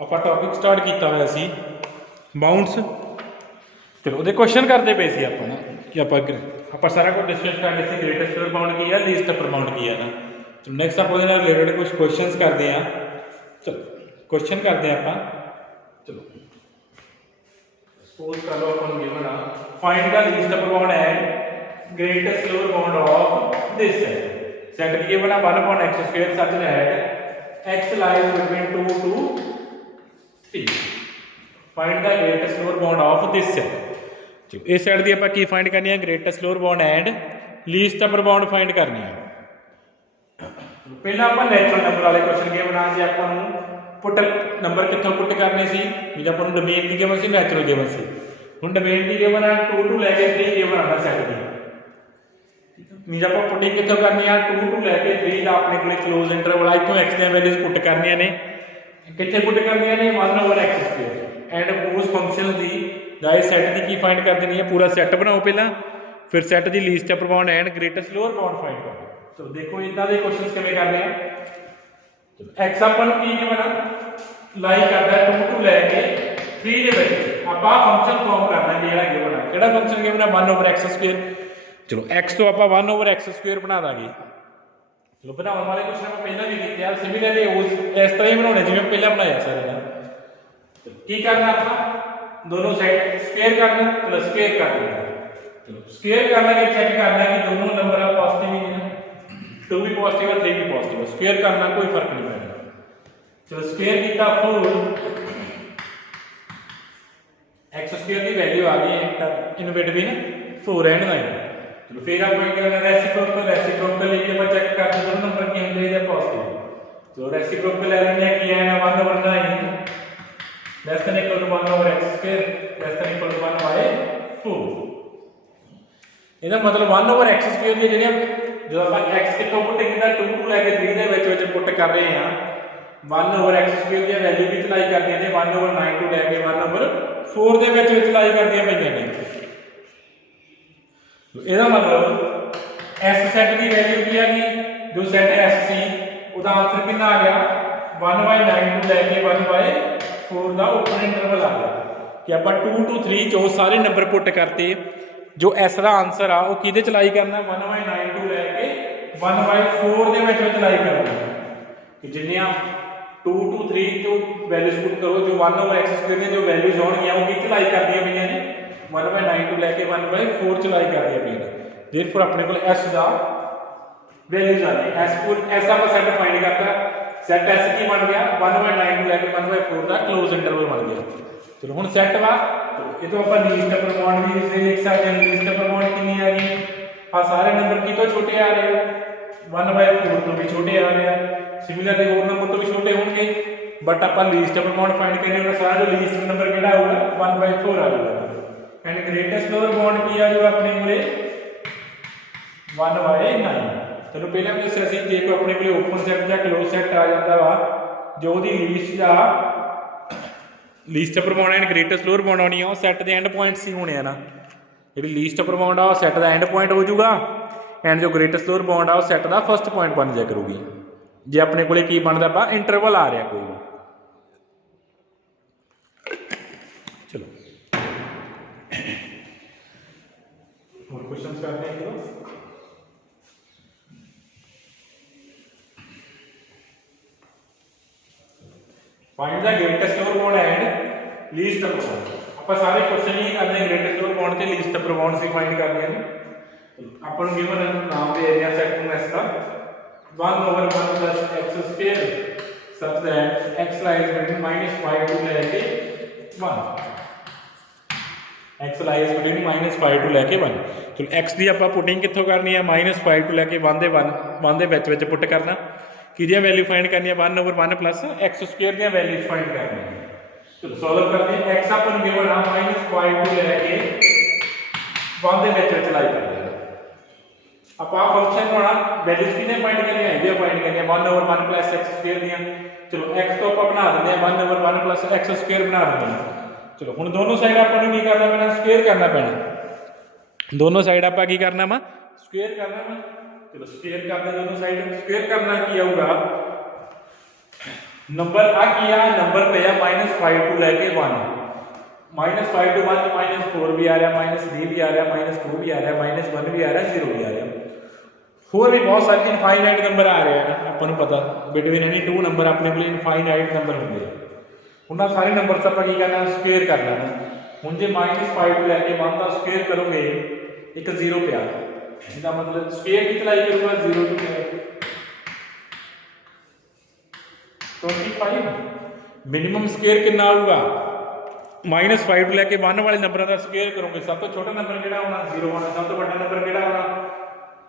ਆਪਾਂ topic start ਕੀਤਾ ਹੋਇਆ ਸੀ ਬਾਉਂਡਸ। ਚਲੋ ਉਹਦੇ ਕੁਐਸਚਨ ਕਰਦੇ ਪਏ ਸੀ ਆਪਾਂ ਨਾ ਕਿ ਆਪਾਂ ਸਾਰਾ ਕੁਝ ਡਿਸਕਸ ਕਰਦੇ ਸੀ। ਗ੍ਰੇਟੈਸਟ ਅਪਰ ਬਾਉਂਡ ਕੀ ਆ, ਲੀਸਟ ਅਪਰ ਬਾਉਂਡ ਕੀ ਆ ਨਾ। ਚਲੋ ਨੈਕਸਟ ਆਪਾਂ ਉਹਦੇ ਨਾਲ ਰਿਲੇਟਡ ਕੁਝ ਕੁਐਸਚਨਸ ਕਰਦੇ ਆ। ਚਲੋ ਕੁਐਸਚਨ ਕਰਦੇ ਆਪਾਂ। ਚਲੋ ਸਪੋਜ਼ ਕਰ ਲਓ ਆਪਾਂ ਨੂੰ ਗਿਵਨ ਆ find the least upper bound and greatest lower bound of this set. Set की given है 1 upon x square such that x lies between 2 to 3. Find the greatest lower bound of this set. जो इस set की ਆਪਾਂ ਕੀ find करनी है greatest lower bound and least upper bound find करनी है। पहला ਆਪਾਂ नेचुरल नंबर वाले क्वेश्चन के बना ਸੀ ਆਪਾਂ ਨੂੰ ਪੁੱਟ ਨੰਬਰ ਕਿੱਥੋਂ ਪੁੱਟ ਕਰਨੇ ਸੀ। ਜੇ ਆਪਾਂ ਨੂੰ ਡੋਮੇਨ ਦੀ ਗਿਵਨ ਸੀ, ਨੈਚੁਰਲ ਗਿਵਨ ਸੀ। ਹੁਣ ਡੋਮੇਨ ਦੀ ਗਿਵਨ ਆ 2 to ਲੈ ਕੇ 3 ਗਿਵਨ ਆ ਸੈਟ ਦੀ। नहीं जब आप पुटिंग कितों करनी है 2 to लैके 3 का अपने को क्लोज इंटरवल आ इतों एक्स दी वैल्यूज पुट करनियां ने कितने पुट करनियां ने 1 over x स्क्वायर एंड उस फंक्शन दी गाइस सेट दी की फाइंड कर देनी है। पूरा सेट बनाओ पहला, फिर set the least upper bound and greatest lower bound find करो। तो देखो इदां दे क्वेश्चंस किवें करने हैं। तो x अपन की बना लाई करदा 2 to लैके 3 दे विच आपां फंक्शन फॉर्म करना जेड़ा गिवन है। केड़ा फंक्शन गिवन है 1 over x स्क्वायर। चलो x तो आप 1 over x स्क्वायर बना देंगे। चलो बनाने वाले क्वेश्चन आप पहले भी किए यार, सिमिलरली उस इस तरह ही बनाने जिवें पहले बनाया सारे ना। तो की करना आपका दोनों साइड स्क्वायर करना। चलो स्क्वायर कर देना। चलो स्क्वायर करना के चेक करना कि दोनों नंबर पॉजिटिव ही है, 2 भी पॉजिटिव है 3 भी पॉजिटिव है। स्क्वायर करना कोई फर्क नहीं पड़ेगा। चलो स्क्वायर किया 4 x स्क्वायर की वैल्यू आ गई इन बिटवीन 4 and 9। तो फिर आप रेसिप्रोकल लेके आप चेक करते हैं दोनों नंबर की होंगे या पॉजिटिव। तो रेसिप्रोकल ले लेंगे किया है 1 over 9 less than equal to 1 over x square less than equal to 1 by 4। ਇਹਦਾ मतलब 1 over x स्क्वायर ਦੀ ਜਿਹੜੀ ਜਦੋਂ ਆਪਾਂ x ਕਿੱਥੋਂ ਪੁੱਟ ਕੀਤਾ 2 to ਲੈ ਕੇ 3 ਦੇ ਵਿੱਚ ਪੁੱਟ ਕਰ ਰਹੇ ਹਾਂ 1 over x स्क्वायर ਦੀ ਵੈਲਿਊ ਵੀ ਚਲਾਈ ਕਰਦੀਆਂ ਨੇ 1 over 9 ਤੋਂ ਲੈ ਕੇ 1 over 4 ਦੇ ਵਿੱਚ ਚਲਾਈ ਕਰਦੀਆਂ ਪਈਆਂ ਨੇ। ਇਹਦਾ मतलब S सेट की वैल्यू की आ गई जो सेट S सी ਉਹਦਾ आंसर कितना आ गया 1 by 9 to लेके 1 by 4 ਦਾ ओपन इंटरवल आ गया कि ਆਪਾਂ 2 to 3 ਚੋਂ ਸਾਰੇ ਨੰਬਰ ਪੁੱਟ ਕਰਤੇ ਜੋ S ਦਾ ਆਨਸਰ ਆ ਉਹ ਕਿਹਦੇ ਚ ਲਾਈ ਕਰਨਾ 1 by 9 to लेके 1 by 4 ਦੇ ਵਿੱਚ ਲਾਈ ਕਰਨਾ ਕਿ ਜਿੰਨੀਆਂ 2 to 3 ਤੋਂ ਵੈਲਿਊਜ਼ ਪੁੱਟ ਕਰੋ ਜੋ 1 over x स्क्वायर ਨੇ जो वैल्यूज ਹੋਣਗੀਆਂ ਉਹ ਕਿੱਥੇ ਲਾਈ ਕਰਦੀਆਂ ਪਈਆਂ ਨੇ 1 by 9 to लेके 1 by 4 चलाई कर दिया पी। देयरफॉर अपने को s का वैल्यूज आ गई s को ऐसा का सेट फाइंड करता सेट s की बन गया 1 by 9 to लेके 1 by 4 का क्लोज इंटरवल बन गया। चलो हुन सेट वा ये तो अपन लीस्ट अपर बाउंड भी इसे लिख सकते हैं। लीस्ट अपर बाउंड कितनी आ गई आ सारे नंबर की तो छोटे आ रहे हैं 1 by 4 तो भी छोटे आ रहे हैं। सिमिलरली और नंबर तो भी छोटे होंगे but upon least upper bound find करने का सारा जो लीस्ट नंबर केड़ा होगा 1 by 4 आ जाएगा एंड ग्रेटेस्ट लोअर बाउंड की आ जो अपने कोले 1 by 9। चलो पहले भी दस्सिया सी जे कोई अपने कोले ओपन सेट या क्लोज सेट आ जाता वा जो दी लीस्ट या least upper bound and greatest lower bound आनी है सेट दे एंड पॉइंट्स ही होने ना। जेडी लीस्ट अपर बाउंड आ सेट दा एंड पॉइंट हो जाऊगा एंड जो ग्रेटेस्ट लोअर बाउंड आ सेट दा फर्स्ट पॉइंट बन जाया करूगी जे अपने कोले की बनदा पा इंटरवल आ रहा कोई। चलो और क्वेश्चंस करते हैं चलो। Find the greatest lower bound and least upper bound. ਆਪਾਂ ਸਾਰੇ क्वेश्चन ही करने ग्रेटेस्ट लोअर बाउंड ਤੇ लीस्ट अपर बाउंड से फाइंड करने हैं। अपन ਨੂੰ गिवन नाम दे दिया सेट ਨੂੰ s का 1 over 1 plus x square such that x lies between -5 to लेके 1 x lies between -5 to लेके 1। चलो x ਦੀ ਆਪਾਂ ਪੁਟਿੰਗ ਕਿੱਥੋਂ ਕਰਨੀ ਹੈ -5 to लेके 1 ਦੇ ਵਿੱਚ ਪੁੱਟ ਕਰਨਾ ਕਿਹਦੀਆਂ ਵੈਲਿਊ ਫਾਈਂਡ ਕਰਨੀ ਹੈ 1 over 1 plus x square ਦੀਆਂ ਵੈਲਿਊਜ਼ ਫਾਈਂਡ ਕਰਨੀ ਹੈ। ਚਲੋ ਸੋਲਵ ਕਰਦੇ ਹਾਂ। x ਆਪਾਂ ਨੂੰ ਗਿਵਨ ਆ -5 to लेके 1 ਦੇ ਵਿੱਚ ਲਾਈ ਕਰਦੇ ਹਾਂ। ਆਪਾਂ ਫੰਕਸ਼ਨ ਬਣਾਉਣਾ ਵੈਲਿਊਜ਼ ਕਿਹਨੇ ਫਾਈਂਡ ਕਰਨੀ ਹੈ ਇਹਦੇ ਫਾਈਂਡ ਕਰਨੀ ਹੈ 1 over 1 plus x square ਦੀਆਂ। ਚਲੋ x ਤੋਂ ਆਪਾਂ ਬਣਾ ਦਿੰਦੇ ਹਾਂ 1 over 1 plus x square ਬਣਾ ਦਿੰਦੇ ਹਾਂ। चलो हुण दोनों साइड अपन की करना पैना स्क्वेयर करना पैना। दोनों साइड आप की करना वा स्क्वेयर करना वा। चलो स्क्वेयर करते दोनों साइड स्क्वेयर करना की आऊगा नंबर आ किया नंबर पे आ -5 टू लेके 1 -5 टू 1 -4 भी आ रहा -3 भी आ रहा -2 भी आ रहा -1 भी आ रहा 0 भी आ रहा होर भी बहुत सारे इनफाइनाइट नंबर आ रहे हैं ना अपन पता बिटवीन एनी टू नंबर अपने को इनफाइनाइट नंबर होंगे उन्होंने सारे नंबर से आप करना स्क्वेयर कर लेना हूँ जो -5 टू लैके 1 का स्क्वेयर करोगे एक 0 पे आ इसका मतलब स्क्वेयर की चलाई करूँगा 0 टू 25 मिनिमम स्क्वेयर कितना आऊगा -5 टू लैके 1 वाले नंबर का स्क्वेयर करोगे सब तो छोटा नंबर किहड़ा होना 0 होना सब तो बड़ा नंबर किहड़ा होना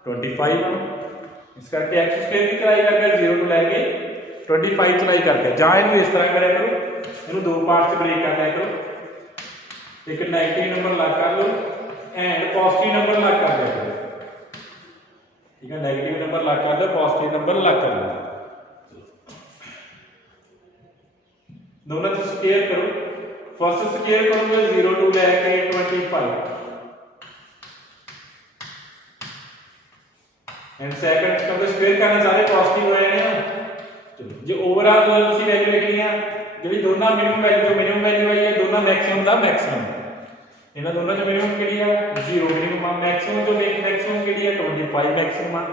25 इस करके एक्स स्क्वायर की चलाई करके 0 टू लैके 25 चलाई करके ਜਾਂ ਇਹਨੂੰ इस तरह करा करो ਇਹਨੂੰ दो पार्ट च ब्रेक कर लिया करो एक नेगेटिव नंबर लग कर लो एंड पॉजिटिव नंबर लग कर लिया करो ठीक है नेगेटिव नंबर लग कर लो पॉजिटिव नंबर लग कर लो दोनों से स्क्वायर करो फर्स्ट स्क्वायर करोगे 0 टू लैके 25 एंड सेकंड क्योंकि स्क्वायर करना सारे पॉजिटिव होए ने चलो जो ओवरऑल जो ਤੁਸੀਂ वैल्यू लिखनी है ਜਿਹੜੀ ਦੋਨਾਂ ਮਿਨੀਮਮ ਵੈਲਿਊ ਜੋ ਮਿਨੀਮਮ ਵੈਲਿਊ ਆਈ ਹੈ ਦੋਨਾਂ ਮੈਕਸਿਮਮ ਦਾ ਮੈਕਸਿਮਮ ਇਹਨਾਂ ਦੋਨਾਂ ਚੋਂ ਮਿਨੀਮਮ ਕਿਹੜੀ ਆ 0 ਮਿਨੀਮਮ ਆ ਮੈਕਸਿਮਮ ਜੋ ਮੈਕਸਿਮਮ ਕਿਹੜੀ ਆ 25 ਮੈਕਸਿਮਮ ਆ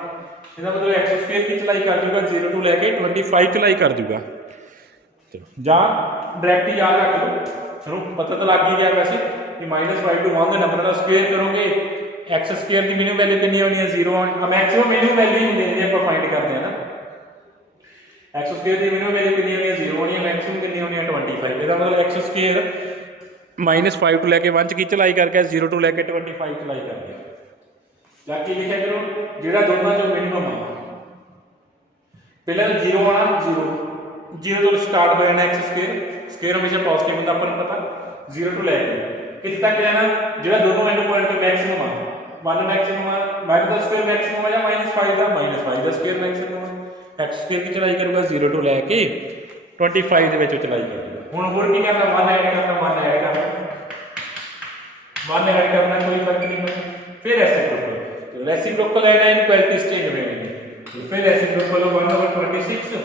ਇਹਦਾ ਮਤਲਬ x ਸਕੁਅਰ ਕੀ ਚਲਾਈ ਕਰ ਦੂਗਾ 0 ਤੋਂ ਲੈ ਕੇ 25 ਚਲਾਈ ਕਰ ਦੂਗਾ ਚਲੋ ਜਾਂ ਡਾਇਰੈਕਟ ਯਾਦ ਰੱਖ ਲਓ ਤੁਹਾਨੂੰ ਪਤਾ ਤਾਂ ਲੱਗ ਹੀ ਗਿਆ ਵੈਸੇ ਕਿ -5 ਤੋਂ 1 ਦੇ ਨੰਬਰ ਦਾ ਸਕੁਅਰ ਕਰੋਗੇ एक्स स्क्वायर की मिनिमम वैल्यू कितनी होनी है 0 मैक्सिमम मिनिमम वैल्यू होनी है आप फाइंड करते हैं ना एक्स स्क्वायर की मिनिमम वैल्यू कितनी होनी है 0 होनी है मैक्सिमम कितनी होनी है 25 इसका मतलब एक्स स्क्वायर -5 टू लैके 1 की चलाई करके 0 टू लैके 25 चलाई करके बाकी लिखा करो जेड़ा दोनों जो मिनिमम है पहले 0 आना 0 तो स्टार्ट हो जाना एक्स स्क्वायर हमेशा पॉजिटिव होता अपन पता 0 टू लैके किस तक जाना जेड़ा दोनों एंड पॉइंट पे मैक्सिमम है 1 मैक्सिमम है माइनस का स्क्वायर मैक्सिमम है या -5 का -5 का स्क्वायर मैक्सिमम है एक्स स्क्वायर की चलाई करूंगा 0 टू लेके 25 ਦੇ ਵਿੱਚ ਚਲਾਈ ਕरूंगा ਹੁਣ ਹੋਰ ਕੀ ਕਰਨਾ 1 ऐड करना 1 ऐड करना कोई फर्क नहीं पड़ता फिर रेसिप्रोकल तो रेसिप्रोकल है ना इनक्वालिटी स्टेज में तो फिर reciprocal 1/26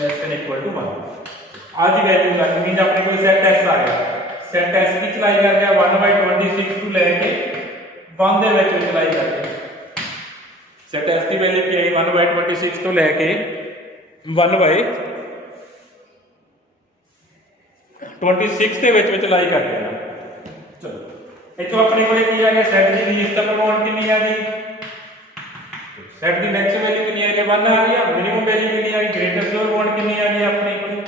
less than equal to 1 आदि वैल्यू लग मीन अपने कोई सेट एस आ गया सेट एस की चलाई कर गया 1/26 टू लेके 1 ਦੇ ਵਿੱਚ ਚਲਾਈ ਕਰਦੇ सेट एस की वैल्यू की आई 1/26 तो लेके 1/26 ਦੇ ਵਿੱਚ ਚਲਾਈ ਕਰਦੇ ਆ ਚਲੋ ਇੱਥੋਂ ਆਪਣੇ ਕੋਲੇ ਕੀ ਆ ਗਿਆ ਸੈਟ ਦੀ ਲੀਸਟ ਅਮਾਉਂਟ ਕਿੰਨੀ ਆ ਗਈ ਸੈਟ ਦੀ ਮੈਕਸਿਮਮ ਵੈਲਿਊ ਕਿੰਨੀ ਆ ਗਈ 1 ਆ ਗਈ ਮਿਨੀਮਮ ਵੈਲਿਊ ਕਿੰਨੀ ਆ ਗਈ ਗ੍ਰੇਟੈਸਟ ਲੋਅਰ ਬਾਉਂਡ ਕਿੰਨੀ ਆ ਗਈ ਆਪਣੇ ਕੋਲ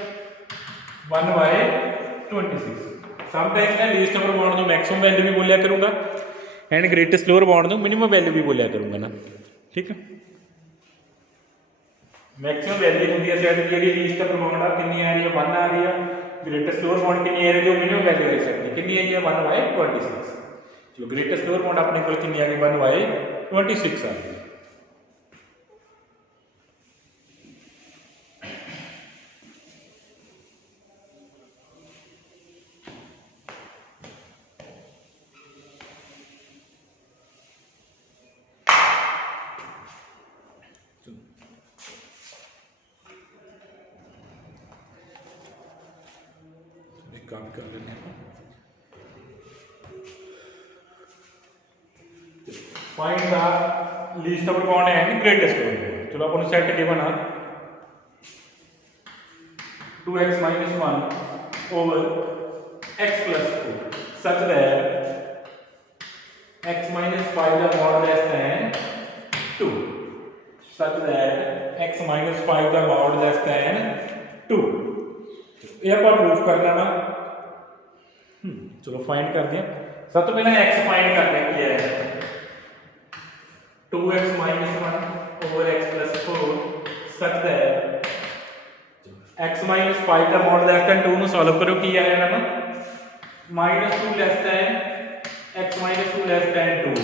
1/26 समटाइम्स मैं लीस्ट नंबर बाउंड को मैक्सिमम वैल्यू भी बोलिया करूंगा एंड ग्रेटेस्ट लोअर बाउंड को मिनिमम वैल्यू भी बोलिया करूंगा ना ठीक है मैक्सिमम वैल्यू होती है सेट की लीस्ट नंबर बाउंड आ कितनी आ रही है 1 आ रही है ग्रेटेस्ट लोअर बाउंड कितनी आ रही है जो मिनिमम वैल्यू है सेट की कितनी आई है 1/26 जो ग्रेटेस्ट लोअर बाउंड अपने को कितनी आ गई 1/26 आ गई काम कर लेते हैं find the least number bound and greatest lower bound चलो अपन सेट गिवन है 2x - 1 over x plus 4 such that x - 5 the mod less than 2 such that x - 5 the mod less than 2 ये आप प्रूफ करना ना चलो फाइंड करते हैं सब तो पहले x फाइंड करते हैं क्या है 2x - 1 over x plus 4 such that x - 5 का mod less than 2 ਨੂੰ ਸੋਲਵ ਕਰੋ ਕੀ ਆਇਆ ਨਾ -2 less than x - 2 less than 2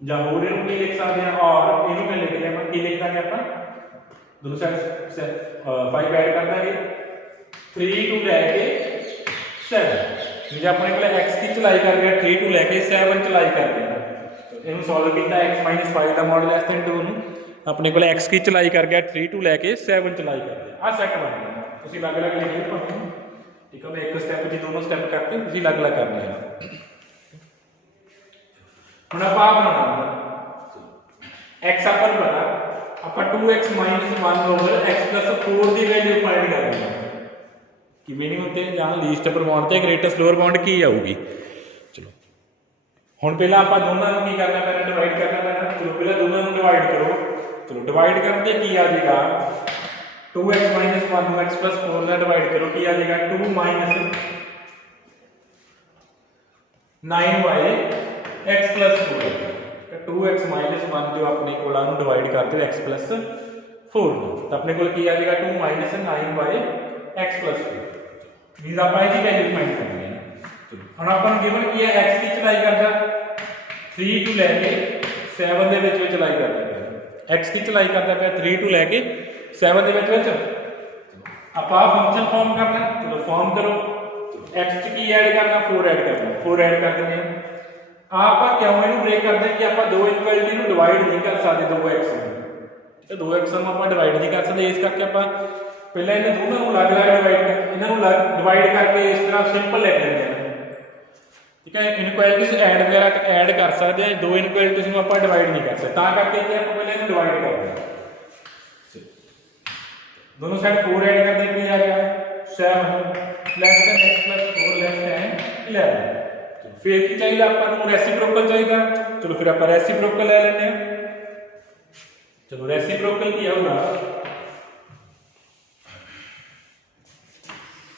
ਜਾਂ ਹੋਰ ਇਹਨੂੰ ਕੀ ਲਿਖ ਸਕਦੇ ਆ और ਇਹਨੂੰ ਮੈਂ ਲਿਖ ਲਿਆ ਮੈਂ ਕੀ ਲਿਖ ਦਾਂਗੇ ਆਪਾਂ दोनों साइड 5 ऐड कर देंगे 3 टू लेके 7 जो अपने को x की चलाई कर गया 3 टू लेके 7 चलाई कर गया इन्हें सॉल्व किया x - 5 का मॉड लेस देन 2 नु अपने को एक्स की चलाई कर गया 3 टू लैके 7 चलाई कर दिया। आ सैट बन गया। तुम अलग अलग लिखे पाते हो, ठीक है। मैं एक स्टैप जी दोनों स्टैप करके तुम अलग अलग करने हैं। हम आप बनाना एक्स अपन पता आप 2x - 1 ओवर x + 4 की वैल्यू फाइंड करनी है कि मीनिंग होते हैं जहाँ लीस्ट अपर बाउंड ते ग्रेटेस्ट लोअर बाउंड की आऊगी। चलो हुण पहला आप दोनों की करना पैना डिवाइड करना पैना। चलो पहले दोनों डिवाइड करो। चलो डिवाइड करते की आ जाएगा 2x - 1 x + 4 ना डिवाइड करो की आ जाएगा 2 - 9y x + 4 2x - 1 जो अपने को डिवाइड करते हो x + 4 तो अपने को की आ जाएगा 2 - 9y x + 4 मींस आप इसकी वैल्यू फाइंड करनी है। चलो हम अपन गिवन की है x की चलाई करदा 3 टू लेके 7 दे विच चलाई करदा है। x की चलाई करदा है 3 टू लेके 7 दे विच आप फंक्शन फॉर्म करना। चलो फॉर्म करो x च की ऐड करना 4 ऐड करना 4 ऐड कर देंगे। आप क्यों इनू ब्रेक करते हैं कि आप दो इक्वलिटी नू डिवाइड नहीं कर सकते 2x ठीक है 2x नू आप डिवाइड नहीं कर सकते इस करके आप पहले इन दोनों को अलग अलग डिवाइड इन्हों डिवाइड करके इस तरह सिंपल लिख लेंगे ठीक है। इनक्वालिटीज ऐड वगैरह ऐड कर सकते हैं दो इनक्वालिटीज को आप डिवाइड नहीं कर सकते करके आप पहले इन्हें डिवाइड करते हैं। दोनों साइड 4 ऐड कर देंगे आ गया 7 less than x + 4 less than 11 फिर की चाहिए आपको रेसिप्रोकल चाहिए। चलो फिर आप रेसिप्रोकल ले लेते हैं। चलो रेसिप्रोकल क्या होगा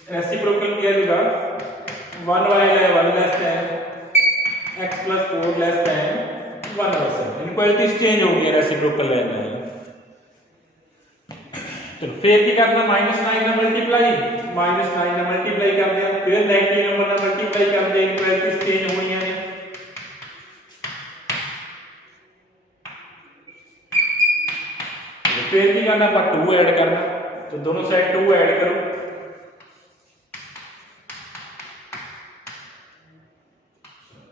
रेसिप्रोकल क्या होगा 1y 1 less than x + 4 less than 1/7 inequalities change हो गई रेसिप्रोकल लेना है। चलो फिर की करना -9 ना मल्टीप्लाई कर दिया फिर नेगेटिव नंबर ना मल्टीप्लाई कर दिया इनक्वालिटीज चेंज हो गई हैं। फिर की करना आप 2 ऐड करना तो दोनों साइड 2 ऐड करो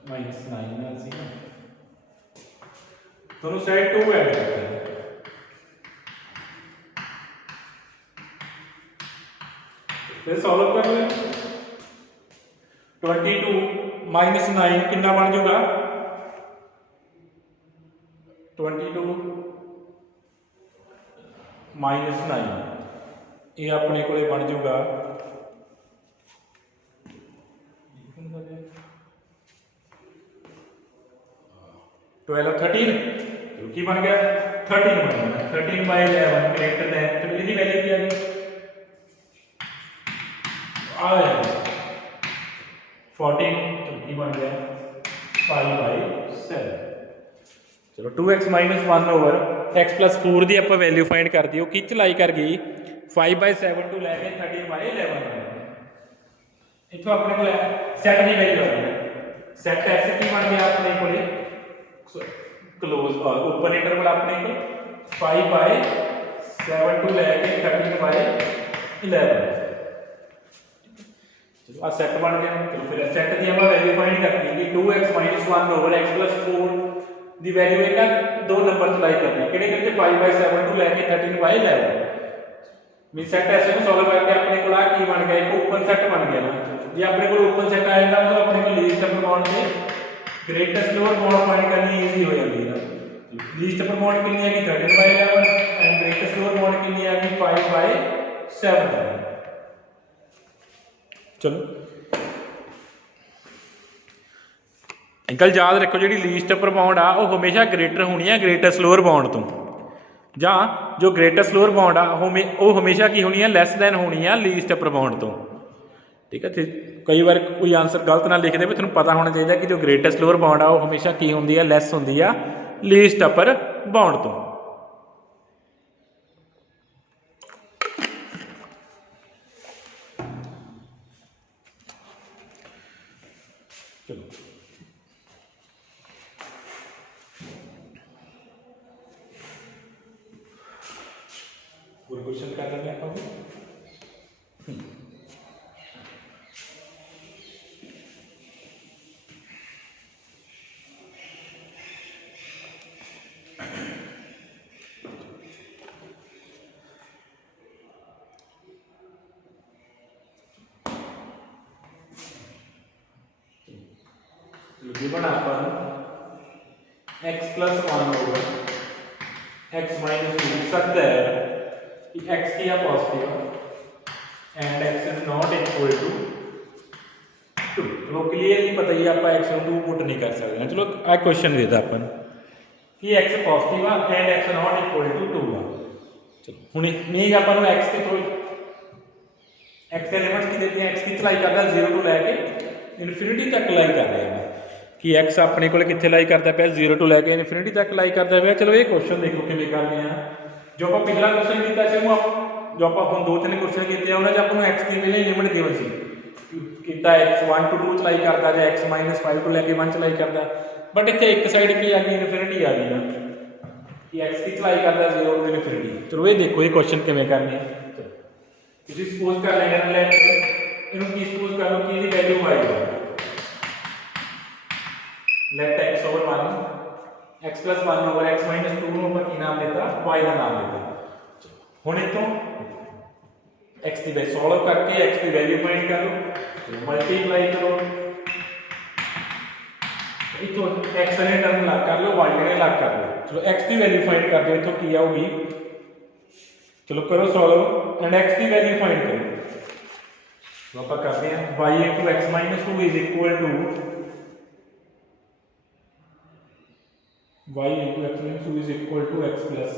-9 दोनों साइड 2 ऐड करते हैं। फिर सॉल्व कर ले 22 - 9 कितना बन जाएगा 22 - 9 ये अपने को बन जाऊगा 12 13 की बन गया 13 बन गया 13/11 ग्रेटर देन तो इसकी वैल्यू क्या है आ 14 तो की बन गया 5/7। चलो 2x - 1 ओवर x + 4 की आप वैल्यू फाइंड कर दी कि चलाई कर गई 5/7 टू लैके 13/11 इथों अपने को सेट की वैल्यू आ गई सेट x की बन गया अपने को क्लोज ओपन इंटरवल अपने को 5/7 टू लैके 13/11 चलो आ सेट बन गया। चलो फिर सेट की हम वैल्यू फाइंड करनी है कि 2x - 1 ओवर x + 4 दी वैल्यू है दो नंबर चलाई करनी किहड़े किहड़े 5/7 टू लैके 13/11 मी सेट ऐसे को सॉल्व करके अपने को की बन गया एक ओपन सेट बन गया ना जे अपने को ओपन सेट आ जाता तो अपने को लीस्ट अपर बाउंड से ग्रेटेस्ट लोअर बाउंड फाइंड करनी इजी हो जाती है। लीस्ट अपर बाउंड कितनी है कि 13/11 एंड ग्रेटेस्ट लोअर बाउंड कितनी है कि 5/7। चलो गल याद रखो जी लीस्ट अपर बाउंड आ वो हमेशा ग्रेटर होनी है ग्रेटेस्ट लोअर बाउंड तो ਜਾਂ जो ग्रेटेस्ट लोअर बाउंड आ वो हमेशा की होनी है लैस दैन होनी है लीस्ट अपर बाउंड तो ठीक है। कई बार कोई आंसर गलत ना लिख दे भी तुहानूं पता होना चाहिए कि जो ग्रेटेस्ट लोअर बाउंड आ वो हमेशा की होंदी है लैस होंदी है लीस्ट अपर बाउंड तो। चलो क्वेश्चन कर लेंगे आप given upon x plus 1 over x minus 2 such that x की है positive and x is not equal to 2। चलो क्लियरली पता ही आप x ਨੂੰ 2 पुट नहीं कर सकते। चलो आ क्वेश्चन देता अपन कि x पॉजिटिव है and x not equal to 2 है। चलो हुन नहीं अपन x के थ्रू x के लिमिट्स की देते हैं, x की लाई करता है 0 टू लेके इनफिनिटी तक लाई कर रहे हैं कि x अपने को कितने लाई करता है 0 टू लेके इनफिनिटी तक लाई करता है। चलो ये क्वेश्चन देखो किवें करते हैं। जो आप पिछला क्वेश्चन किया सी जो आप हम 2-3 क्वेश्चन किए उन्होंने अपने x की पहले लिमिट गिवन सी किता x 1 टू 2 लाई करता है x - 5 टू लेके 1 लाई करता, बट इतने एक साइड की आ गई इनफिनिटी आ गई ना कि x की लाई करता है 0 टू इनफिनिटी। चलो ये देखो ये क्वेश्चन किवें करने ਤੁਸੀਂ ਸਪੋਜ਼ ਕਰ ਲੈਣਾ ਲੈਟ ਇਹਨੂੰ ਕੀ ਸਪੋਜ਼ ਕਰ ਲਓ ਕਿ ਇਹਦੀ ਵੈਲਿਊ y ਹੈ light x over 1 x plus 1 over x minus 2 ਨੂੰ ਆਪਾਂ ਕੀ ਨਾਮ ਦਿੱਤਾ y ਦਾ ਨਾਮ ਦਿੱਤਾ। ਹੁਣ ਇਤੋਂ x ਦੀ ਵੈਲਿਊ ਸੋਲਵ ਕਰਕੇ x ਦੀ ਵੈਲਿਊ ਫਾਈਂਡ ਕਰ ਲਓ ਮਲਟੀਪਲਾਈ ਕਰੋ ਇਤੋਂ x ਨੇ ਟਰਮ ਲਾ ਕਰ ਲਓ y ਨੇ ਲਾ ਕਰ ਲਓ। ਚਲੋ x ਦੀ ਵੈਲਿਊ ਫਾਈਂਡ ਕਰ ਦਿਓ ਇਤੋਂ ਕੀ ਆਊਗੀ। चलो करो सॉल्व एंड x की वैल्यू फाइंड करो। तो आप करते हैं y into x minus 2 is equal to y into x minus 2 is equal to x plus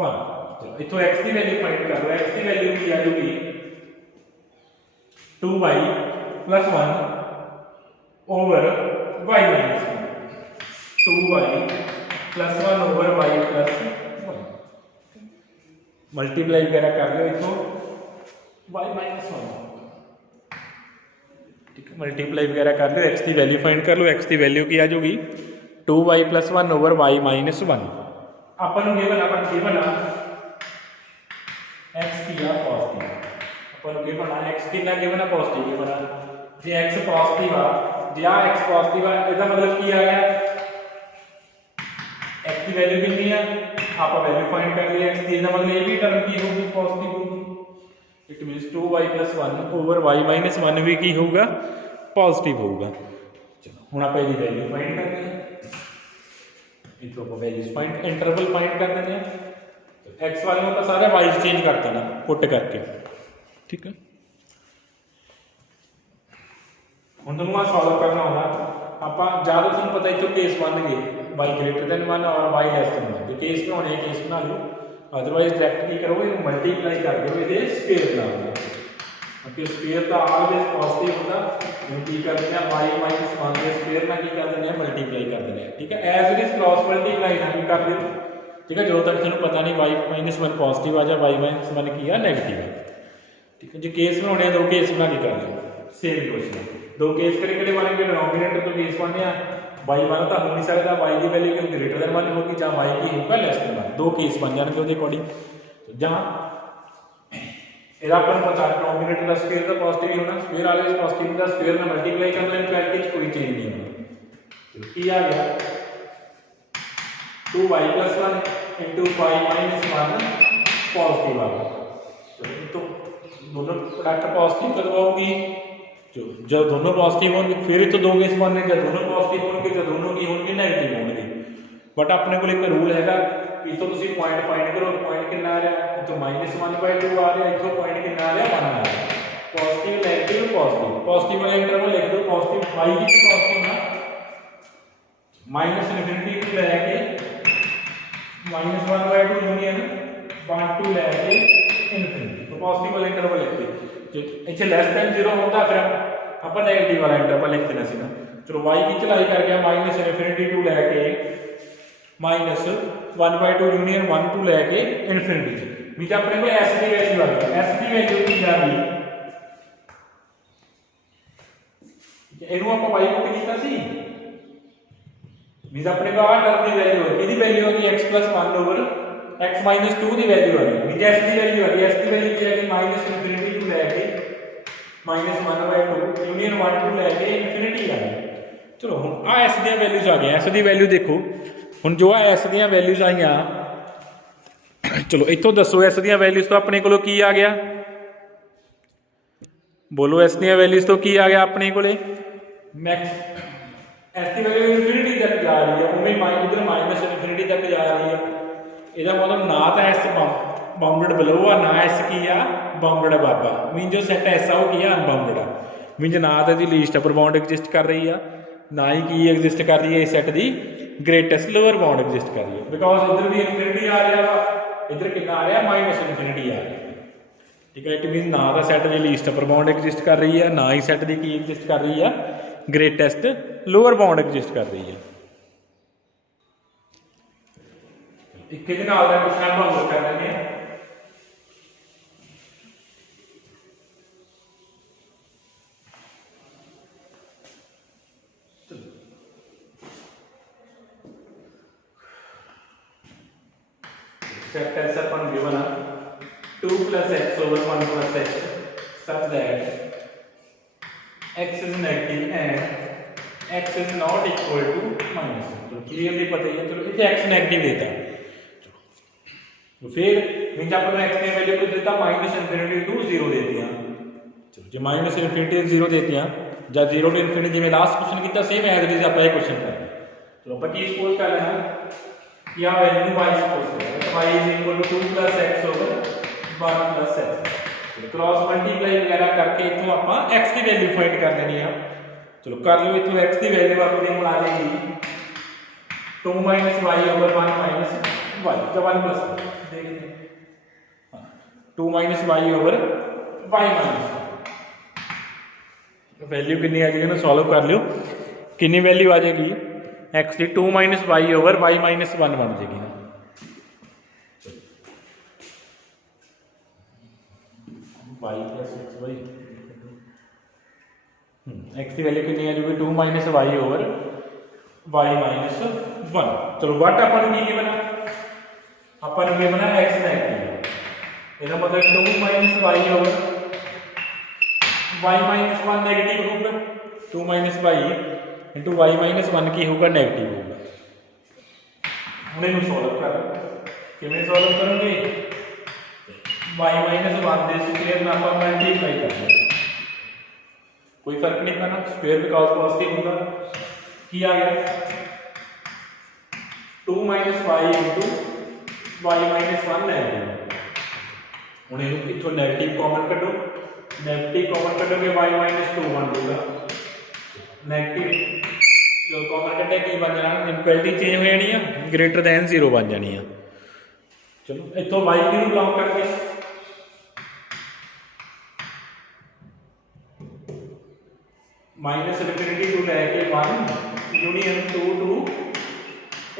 1। चलो इथों x की वैल्यू फाइंड कर लो। x की वैल्यू की आ जाएगी 2y plus 1 over y minus 1 2y plus 1 over y plus 1 multiply वगैरह कर लो इथों y minus 1 ठीक है। मल्टीप्लाई वगैरह कर लो x की वैल्यू फाइंड कर लो। x की वैल्यू की आ जाएगी 2y plus 1 over y minus 1 अपन गिवन x की आ पॉजिटिव अपन गिवन x की ना गिवन पॉजिटिव गिवन जे x पॉजिटिव आ जे आ x पॉजिटिव आ इसका मतलब की आ गया x की वैल्यू कितनी है आप वैल्यू फाइंड कर लिया x की, मतलब ये भी टर्म की होगी पॉजिटिव होगी। It means 2y plus 1 over y minus 1 भी की होगा पॉजिटिव होगा। चलो हुन आप इसकी वैल्यू फाइंड करते हैं इथों आप वैल्यूज फाइंड इंटरवल फाइंड कर देते हैं। तो x वाले में तो सारे y चेंज कर देना पुट करके ठीक है। हुन तुहानू सॉल्व करना होगा आप ज्यादा तुहानू पता इथों केस बन गए y ग्रेटर देन 1 और y लेस देन 1 जो केस बनाने केस बना लो। अदरवाइज डायरेक्ट की करोगे मल्टीप्लाई कर दो ये स्क्वायर बना दो क्योंकि स्क्वायर तो ऑलवेज पॉजिटिव होता हम की करते हैं y minus 1 के स्क्वायर में की कर देते हैं मल्टीप्लाई कर देते हैं ठीक है। As it is cross multiply ना भी कर दो ठीक है। जो तक तुहानू पता नहीं y minus 1 पॉजिटिव आ जाए y minus 1 की है नेगेटिव है ठीक है। जो केस बनाने दो केस बना के कर लो सेम क्वेश्चन दो केस करेंगे बनेंगे डिनोमिनेटर तो केस बनने y वन तो हो नहीं सकता y की वैल्यू क्यों ग्रेटर देन 1 होगी या y की होगा लेस देन 1 दो केस बन जाएंगे उसके अकॉर्डिंग। तो जहां एदा अपन पता डिनोमिनेटर का स्क्वायर तो पॉजिटिव ही होना स्क्वायर वाले पॉजिटिव का स्क्वायर में मल्टीप्लाई करना इनफैक्ट कोई चेंज नहीं होना। तो की आ गया 2y plus 1 into y minus 1 positive आ गया। तो दोनों प्रोडक्ट पॉजिटिव कब आऊगी जब दोनों पॉजिटिव होंगे फिर तो दो केस बनने जब दोनों पॉजिटिव होंगे तो दोनों की होंगे नेगेटिव होंगे। बट अपने को एक रूल हैगा इथों तुसी पॉइंट फाइंड करो पॉइंट कितना आ रहा इथों -1/2 आ रहा इथों पॉइंट कितना आ रहा 1 आ रहा पॉजिटिव नेगेटिव पॉजिटिव पॉजिटिव वाला इंटरवल लिख दो पॉजिटिव y की पॉजिटिव ना -∞ टू लेके -1/2 यूनियन 1 टू लेके इनफिनिटी तो पॉजिटिव वाला इंटरवल लिख दो। जो इसे लेस देन 0 होता फिर अपन नेगेटिव वाला इंटरवल लिख देना सी ना। चलो y की चलाई कर गया -∞ टू लेके -1/2 यूनियन 1 टू लेके इनफिनिटी मीन अपने को s की वैल्यू आ गई s की वैल्यू की आ गई ਇਹਨੂੰ ਆਪਾਂ y ਪੁੱਟ ਕੀਤਾ ਸੀ मीन अपने को आ टर्म की वैल्यू है किदी वैल्यू होगी x plus 1 over x minus 2 की वैल्यू आ गई मीन s की वैल्यू आ गई s की वैल्यू की आ गई -∞ टू लेके -1/2 यूनियन 1 टू लेके इनफिनिटी आ गई। चलो हुन आ s दी वैल्यूज आ गई s दी वैल्यू देखो हुन जो आ s दी वैल्यूज आईयां चलो इथों दसो s दी वैल्यूज तो अपने कोलो की आ गया बोलो s दी वैल्यूज तो की आ गया अपने कोले मैक्स एस की वैल्यू इनफिनिटी तक जा रही है उमें इधर माइनस इनफिनिटी तक जा रही है। ਇਹਦਾ मतलब ना तो एस बाउंडेड बिलो आ ना एस की आ बाउंडेड अबव आ। मीन जो सैट एस आ वो की है अनबाउंडेड आ। मीन ना तो इसकी लीस्ट अपर बाउंड एग्जिस्ट कर रही है ना ही की एग्जिस्ट कर रही है इस सैट की ग्रेटेस्ट लोअर बाउंड एग्जिस्ट कर रही है। बिकॉज इधर भी इनफिनिटी आ रहा वा इधर कितना आ रहा माइनस इनफिनिटी आ रही है। ठीक है इट मीन ना तो सैट की लीस्ट अपर बाउंड एग्जिस्ट कर रही है ना ही सैट की की एग्जिस्ट कर रही है ग्रेटेस्ट लोअर बाउंड एग्जिस्ट कर रही है। एक नाल दा क्वेश्चन आप हल कर लेंगे। Set S upon given 2 plus x over 1 plus x such that x is negative and x is not equal to minus। तो क्लियरली पता ही है। चलो इसे x नेगेटिव देता है तो फिर मीन अपन x ने वैल्यू को देता माइनस इनफिनिटी टू 0 दे दिया। चलो जो माइनस इनफिनिटी 0 दे दिया या 0 टू इनफिनिटी जिवें लास्ट क्वेश्चन कीता सेम एज इट इज अपन ये क्वेश्चन करना। तो अपन की सपोज कर लेना कि आ वैल्यू y सपोज कर y is equal to 2 plus x over 1 plus x। चलो क्रॉस मल्टीप्लाई वगैरह करके इथों अपन x की वैल्यू फाइंड कर लेनी है। चलो कर लो इथों x की वैल्यू अपनी मिला लेगी 2 minus y over 1 minus y तो 1 plus देख लें 2 minus y over y minus value कितनी आ जाएगी ना सॉल्व कर लियो कितनी वैल्यू आ जाएगी x की 2 minus y over y minus 1 बन जाएगी ना। y plus xy x की वैल्यू कितनी आ जाएगी 2 minus y over y minus 1। चलो व्हाट अपन की बना अपन ये बना x नेगेटिव इसका मतलब 2 minus y over y minus 1 negative होगा 2 minus y into y minus 1 की होगा नेगेटिव होगा। हम इन्हें सॉल्व कर किवें सॉल्व करोगे y minus 1 दे स्क्वायर में अपन मल्टीप्लाई कर देंगे कोई फर्क नहीं पड़ना स्क्वायर बिकॉज पॉजिटिव होगा की आ गया 2 minus y into y minus 1 negative. हुण इथों नेगेटिव कॉमन कढो नेगेटिव कॉमन कढोगे y minus 2 बन जाएगा नेगेटिव जो कॉमन कटे की बन जाना इक्वलिटी चेंज हो जानी है ग्रेटर दैन 0 बन जानी है। चलो इथों y की बिलोंग करके माइनस इनफिनिटी टू लेके 1 यूनियन 2 टू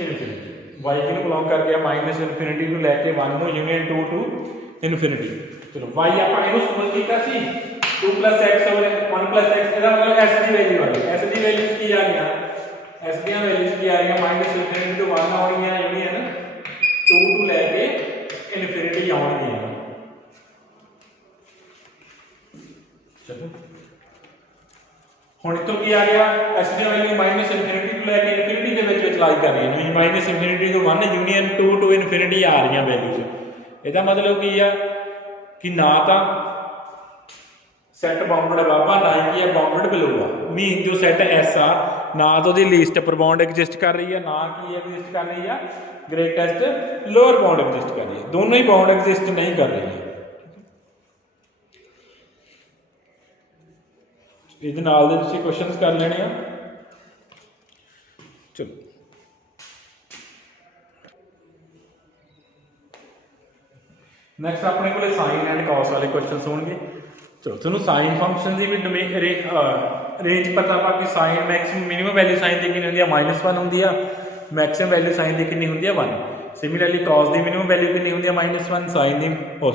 इनफिनिटी y की बिलोंग करके माइनस इनफिनिटी टू लेके 1 नो यूनियन 2 टू इनफिनिटी। चलो y ਆਪਾਂ ਇਹਨੂੰ ਸਮਝ ਕੀਤਾ ਸੀ 2 x over 1 x ਇਹਦਾ ਮਤਲਬ s ਦੀ ਵੈਲਿਊ ਆ ਗਈ s ਦੀ ਵੈਲਿਊਜ਼ ਕੀ ਆ ਗਈਆਂ s ਦੀਆਂ ਵੈਲਿਊਜ਼ ਕੀ ਆ ਗਈਆਂ ਮਾਈਨਸ ਇਨਫਿਨਿਟੀ ਤੋਂ 1 ਆਉਣਗੀਆਂ ਯੂਨੀਅਨ 2 ਟੂ ਲੈ ਕੇ ਇਨਫਿਨਿਟੀ ਆਉਣਗੀਆਂ। ਚਲੋ ਹੁਣ ਇਤੋਂ ਕੀ ਆ ਗਿਆ s ਦੀ ਵੈਲਿਊ ਮਾਈਨਸ ਇਨਫਿਨਿਟੀ ਤੋਂ ਲੈ ਕੇ ਇਨਫਿਨਿਟੀ ਦੇ ਵਿੱਚ ਲਾਈ ਕਰ ਰਹੀ ਹੈ ਮਾਈਨਸ ਇਨਫਿਨਿਟੀ ਤੋਂ 1 ਯੂਨੀਅਨ 2 ਟੂ ਇਨਫਿਨਿਟੀ ਆ ਰਹੀਆਂ ਵੈਲਿਊਜ਼। ਇਹਦਾ ਮਤਲਬ ਕੀ ਆ कि ना तो सैट बाउंडेड अबव आ ना ही है बाउंडेड बिलो आ। मीन जो सैट एस आ ना तो दी लीस्ट अपर बाउंड एग्जिस्ट कर रही है ना की एग्जिस्ट कर रही है ग्रेटेस्ट लोअर बाउंड एग्जिस्ट कर रही है दोनों ही बाउंड एग्जिस्ट नहीं कर रही है। इहदे नाल दे तुसीं क्वेश्चंस कर लेने आ। चलो नैक्सट अपने को साइन एंड कॉस वाले क्वेश्चन होंगे। चलो थोड़ा साइन फंक्शन की भी रेंज पता पा कि sine maximum minimum value sine की कितनी होंगी -1 होंगी मैक्सिमम वैल्यू साइन की कितनी होंगी 1। सिमिलरली कॉस की मिनिमम वैल्यू कितनी होंगी -1 साइन की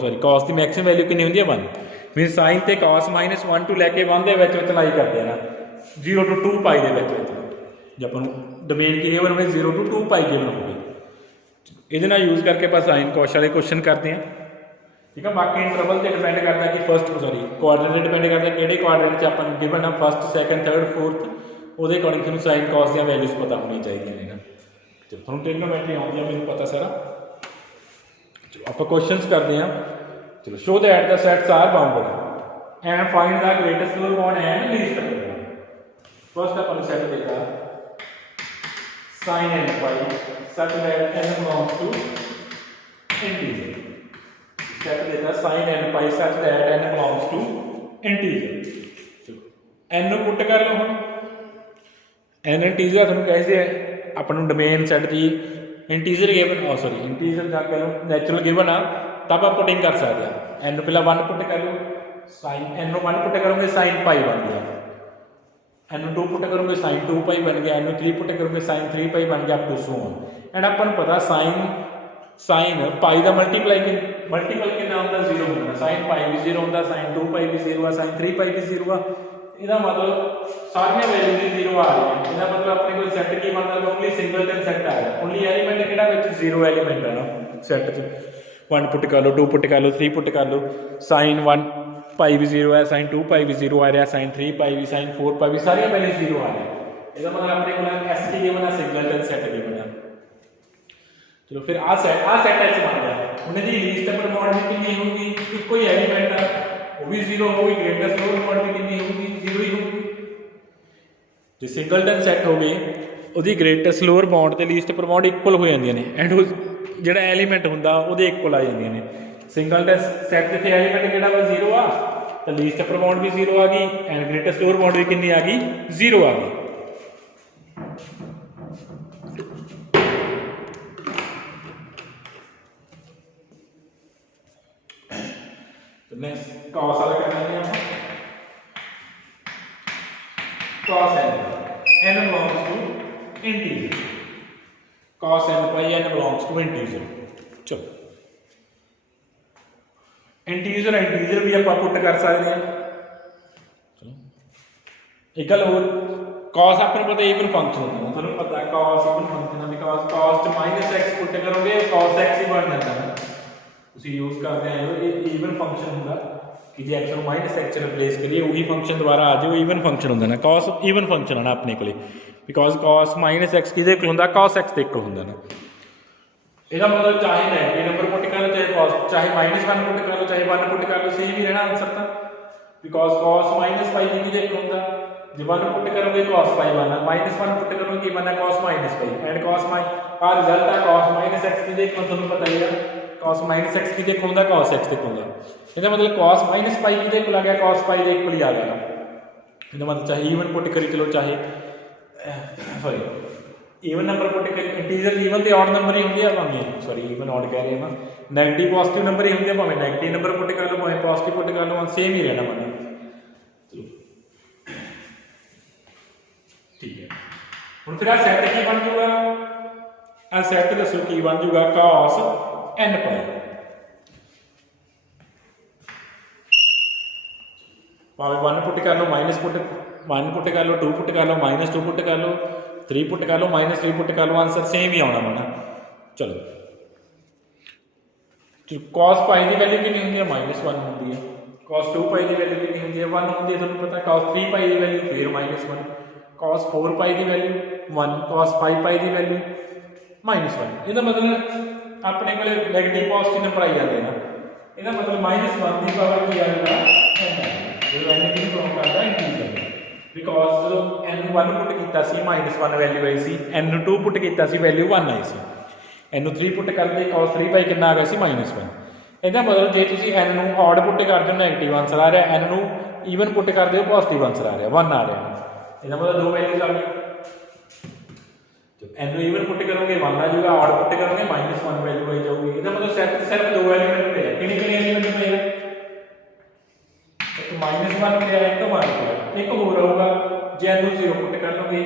सॉरी कॉस की मैक्सिमम वैल्यू कितनी होंगी 1। मीन साइन तो कॉस -1 टू लैके 1 के लाई करते हैं ना 0 to 2 पाई के जो अपन डोमेन की गिवन होगी 0 to 2 पाई गिवन होगी ये यूज़ करके आप साइन कॉस वाले क्वेश्चन करते हैं। ठीक है बाकी इंटरवल से डिपेंड करता है कि फर्स्ट सॉरी क्वाड्रेंट डिपेंड करता है कि क्वाड्रेंट अपन गिवन है फर्स्ट सैकेंड थर्ड फोर्थ वो अकॉर्डिंग थोड़ा साइन कॉस दी वैल्यूज पता होनी चाहिए ना। चलो थोड़ा ट्रिग्नोमेट्री आती है मैंने पता सारा। चलो आप क्वेश्चन करते हैं। चलो show that the sets are bounded and find the greatest lower bound and least upper bound. First अपन सेट देखा sin n pi such that n belongs to integer. Set देता sin n pi such that n belongs to integer. n ਨੂੰ ਪੁੱਟ ਕਰ ਲਓ ਹੁਣ n integer ਤੁਹਾਨੂੰ ਕਹਿੰਦੇ ਆ ਆਪਾਂ ਨੂੰ ਡੋਮੇਨ ਸੈੱਟ ਦੀ ਇੰਟੀਜਰ ਗਿਵਨ ਸੌਰੀ ਇੰਟੀਜਰ ਜਾਂ ਕਹ ਲਓ ਨੈਚੁਰਲ ਗਿਵਨ ਆ ਤਾਂ ਆਪਾਂ ਪੁੱਟਿੰਗ ਕਰ ਸਕਦੇ ਆ n ਨੂੰ ਪਹਿਲਾਂ 1 ਪੁੱਟ ਕਰ ਲਓ sin n ਨੂੰ 1 ਪੁੱਟ ਕਰੋਗੇ sin pi ਬਣ ਗਿਆ n ਨੂੰ 2 ਪੁੱਟ ਕਰੋਗੇ sin 2 pi ਬਣ ਗਿਆ n ਨੂੰ 3 ਪੁੱਟ ਕਰੋਗੇ sin 3 pi ਬਣ ਗਿਆ up to so on and ਆਪਾਂ ਨੂੰ ਪਤਾ sin pi ਦਾ ਮਲਟੀਪਲ ਕਿੰਨਾ ਹੁੰਦਾ 0 ਹੁੰਦਾ sin pi ਵੀ 0 ਹੁੰਦਾ sin 2 pi ਵੀ 0 ਆ sin 3 pi ਵੀ 0 ਆ ਇਹਦਾ ਮਤਲਬ ਸਾਰੀਆਂ ਵੈਲਿਊਜ਼ 0 ਆ ਰਹੀਆਂ ਇਹਦਾ ਮਤਲਬ ਆਪਣੇ ਕੋਲ ਸੈੱਟ ਕੀ ਬਣਦਾ ਓਨਲੀ ਸਿੰਗਲਟਨ ਸੈੱਟ ਆ ਰਿਹਾ ਓਨਲੀ ਐਲੀਮੈਂਟ ਕਿਹੜਾ ਵਿੱਚ 0 ਐਲੀਮੈਂਟ ਹੈ ਨਾ ਸੈੱਟ 'ਚ 1 ਪੁੱਟ ਕਰ ਲਓ 2 ਪੁੱਟ ਕਰ ਲਓ 3 ਪੁੱਟ ਕਰ ਲਓ sin 1 pi ਵੀ 0 ਹੈ sin 2 pi ਵੀ 0 ਆ ਰਿਹਾ sin 3 pi ਵੀ sin 4 pi ਵੀ ਸਾਰੀਆਂ ਵੈਲਿਊਜ਼ 0 ਆ ਰਹੀਆਂ ਇਹਦਾ ਮਤਲਬ ਆਪਣੇ ਕੋਲ ਐਸਟੀ ਗਿਵਨ ਆ ਸਿੰਗਲਟਨ ਸੈੱਟ ਗਿਵਨ ਆ ਚਲੋ ਫਿਰ ਆ ਸੈੱਟ ਐਸ ਬਣ ਗਿਆ ਉਹਨੇ ਦੀ ਲੀਸਟ ਪ੍ਰਮੋਟ ਵੀ ਕਿੰਨੀ ਹੋਊਗੀ ਇੱਕੋ ਹੀ ਐਲੀਮੈਂਟ ਆ ਉਹ ਵੀ 0 ਹੋਊਗੀ ਗ੍ਰੇਟੈਸਟ ਲੋਅਰ ਪ੍ਰਮੋਟ ਵੀ ਕਿੰਨੀ ਹੋਊਗੀ 0 ਹੀ ਹੋਊਗੀ ਜੇ ਸਿੰਗਲਟਨ ਸੈੱਟ ਹੋਵੇ ਉਹਦੀ ਗ੍ਰੇਟੈਸਟ ਲੋਅਰ ਬਾਉਂਡ ਤੇ ਲੀਸਟ ਪ੍ਰਮੋਟ ਇਕੁਅਲ ਹੋ ਜਾਂਦੀਆਂ ਨੇ ਐਂਡ ਉਹ ਜਿਹੜਾ ਐਲੀਮੈਂਟ ਹੁੰਦਾ ਉਹਦੇ ਇਕੁਅਲ ਆ ਜਾਂਦੀਆਂ ਨੇ ਸਿੰਗਲਟਨ ਸੈੱਟ ਜਿੱਥੇ ਐਲੀਮੈਂਟ ਕਿਹੜਾ ਵਾ 0 ਆ ਤਾਂ ਲੀਸਟ ਪ੍ਰਮੋਟ ਵੀ 0 ਆ ਗਈ ਐਂਡ ਗ੍ਰੇਟੈਸਟ ਲੋਅਰ ਬਾਉਂਡ ਵੀ ਕਿੰਨੀ ਆ ਗਈ 0 ਆ ਗਈ नेक्स्ट cos वाला करना है हम cos n belongs to integer cos n pi n belongs to integer चलो इंटीजर भी आप पुट कर सकते हैं चलो एक गल और cos अपन पता इवन फंक्शन होता है ਤੁਹਾਨੂੰ पता है cos इवन फंक्शन है बिकॉज़ cos च -x पुट करोगे cos x ही बन जाता है ਤੁਸੀਂ यूज करते हैं ये इवन फंक्शन ਹੁੰਦਾ कि जे x ਨੂੰ -x रिप्लेस करिए वही फंक्शन दोबारा आ जाए इवन फंक्शन ਹੁੰਦਾ ना cos इवन फंक्शन आना अपने कोले बिकॉज़ cos -x किदे इक्वल ਹੁੰਦਾ cos x ਦੇ ਇਕੁਅਲ ਹੁੰਦਾ ਨਾ ਇਹਦਾ ਮਤਲਬ ਚਾਹੇ ਨੈਗੇਟਿਵ ਨੰਬਰ ਪੁੱਟ ਕਰ ਲਓ ਚਾਹੇ cos ਚਾਹੇ -1 ਪੁੱਟ ਕਰ ਲਓ ਚਾਹੇ 1 ਪੁੱਟ ਕਰ ਲਓ ਸੇਮ ਹੀ ਰਹਿਣਾ ਆਨਸਰ ਤਾਂ बिकॉज़ cos -pi ਕਿਹਦੇ ਇਕੁਅਲ ਹੁੰਦਾ ਜੇ 1 ਪੁੱਟ ਕਰੋਗੇ cos pi ਬਣਨਾ -1 ਪੁੱਟ ਕਰੋਗੇ ਕੀ ਬਣਨਾ cos -pi ਐਂਡ cos ਆ ਰਿਜ਼ਲਟ ਆ cos -x ਕਿਹਦੇ ਇਕੁਅਲ ਤੁਹਾਨੂੰ ਪਤਾ ਹੀ ਆ cos -x ਕਿਹਦੇ ਇਕੁਅਲ ਹੁੰਦਾ cos x ਦੇ ਇਕੁਅਲ ਹੁੰਦਾ ਇਹਦਾ ਮਤਲਬ cos -pi ਕਿਹਦੇ ਇਕੁਅਲ ਆ ਗਿਆ cos pi ਦੇ ਇਕੁਅਲ ਹੀ ਆ ਗਿਆ ਇਹਦਾ ਮਤਲਬ ਚਾਹੇ ਈਵਨ ਪੁੱਟ ਕਰੀ ਚਲੋ ਚਾਹੇ ਸੌਰੀ ਈਵਨ ਨੰਬਰ ਪੁੱਟ ਕਰੀ ਇੰਟੀਜਰ ਈਵਨ ਤੇ ਆਡ ਨੰਬਰ ਹੀ ਹੁੰਦੇ ਆ ਭਾਵੇਂ ਸੌਰੀ ਈਵਨ ਆਡ ਕਹਿ ਰਹੇ ਹਾਂ ਨੈਗੇਟਿਵ ਪੋਜ਼ਿਟਿਵ ਨੰਬਰ ਹੀ ਹੁੰਦੇ ਆ ਭਾਵੇਂ ਨੈਗੇਟਿਵ ਨੰਬਰ ਪੁੱਟ ਕਰ ਲਓ ਭਾਵੇਂ ਪੋਜ਼ਿਟਿਵ ਪੁੱਟ ਕਰ ਲਓ ਸੇਮ ਹੀ ਰਹਿਣਾ ਮਨ ਚਲੋ ਠੀਕ ਹੈ ਹੁਣ ਫਿਰ ਆ ਸੈੱਟ ਕੀ ਬਣ ਜੂਗਾ ਆ ਸੈੱਟ ਦੱਸੋ ਕੀ ਬਣ ਜੂਗਾ cos n pi ਭਾਵੇਂ 1 ਪੁੱਟ ਕਰ ਲਓ -1 ਪੁੱਟ ਕਰ ਲਓ 2 ਪੁੱਟ ਕਰ ਲਓ -2 ਪੁੱਟ ਕਰ ਲਓ 3 ਪੁੱਟ ਕਰ ਲਓ -3 ਪੁੱਟ ਕਰ ਲਓ ਆਨਸਰ ਸੇਮ ਹੀ ਆਉਣਾ ਮਨਾ ਚਲੋ cos pi ਦੀ ਵੈਲਿਊ ਕਿੰਨੀ ਹੁੰਦੀ ਹੈ -1 ਹੁੰਦੀ ਹੈ cos 2 pi ਦੀ ਵੈਲਿਊ ਕਿੰਨੀ ਹੁੰਦੀ ਹੈ 1 ਹੁੰਦੀ ਹੈ ਤੁਹਾਨੂੰ ਪਤਾ cos 3 pi ਦੀ ਵੈਲਿਊ ਫਿਰ -1 cos 4 pi ਦੀ ਵੈਲਿਊ 1 cos 5 pi ਦੀ ਵੈਲਿਊ -1 ਇਹਦਾ ਮਤਲਬ ਆਪਣੇ ਕੋਲੇ ਨੈਗੇਟਿਵ ਪੋਜ਼ਿਟਿਵ ਨੰਬਰ ਆਈ ਜਾਂਦੇ ਨਾ ਇਹਦਾ ਮਤਲਬ -1 ਦੀ ਪਾਵਰ ਕੀ ਆ ਜਾਊਗਾ ਜਦੋਂ n ਕਿਹਨੂੰ ਕਾਊਂਟ ਕਰਦਾ ਇੰਟੀਜਰ ਬਿਕॉज़ ਜਦੋਂ n ਨੂੰ 1 ਪੁੱਟ ਕੀਤਾ ਸੀ -1 ਵੈਲਿਊ ਆਈ ਸੀ n ਨੂੰ 2 ਪੁੱਟ ਕੀਤਾ ਸੀ ਵੈਲਿਊ 1 ਆਈ ਸੀ n ਨੂੰ 3 ਪੁੱਟ ਕਰਦੇ cos 3 pi ਕਿੰਨਾ ਆ ਗਿਆ ਸੀ -1 ਇਹਦਾ ਮਤਲਬ ਜੇ ਤੁਸੀਂ n ਨੂੰ ਆਡ ਪੁੱਟ ਕਰਦੇ ਹੋ ਨੈਗੇਟਿਵ ਆਨਸਰ ਆ ਰਿਹਾ n ਨੂੰ ਈਵਨ ਪੁੱਟ ਕਰਦੇ ਹੋ ਪੋਜ਼ਿਟਿਵ ਆਨਸਰ ਆ ਰਿਹਾ 1 ਆ ਰਿਹਾ ਇਹਦਾ ਮਤਲਬ ਦੋ ਵੈਲਿਊਜ਼ ਆ ਗਈਆਂ n ਨੂੰ ਈਵਨ ਪੁੱਟ ਕਰੋਗੇ 1 ਆ ਜਾਊਗਾ ਆਡ ਪੁੱਟ ਕਰੋਗੇ -1 ਵੈਲਿਊ ਆਈ ਜਾਊਗੀ ਇਹਦਾ ਮਤਲਬ ਸੈੱਟ ਸਿਰਫ ਦੋ ਐਲੀਮੈਂਟ ਪਏ ਆ ਕਿੰਨੇ ਐਲੀਮੈਂਟ ਪਏ ਆ ਇੱਕ -1 ਪਿਆ ਇੱਕ 1 ਪਿਆ ਇੱਕ ਹੋਰ ਹੋਊਗਾ ਜੇ n ਨੂੰ 0 ਪੁੱਟ ਕਰ ਲਓਗੇ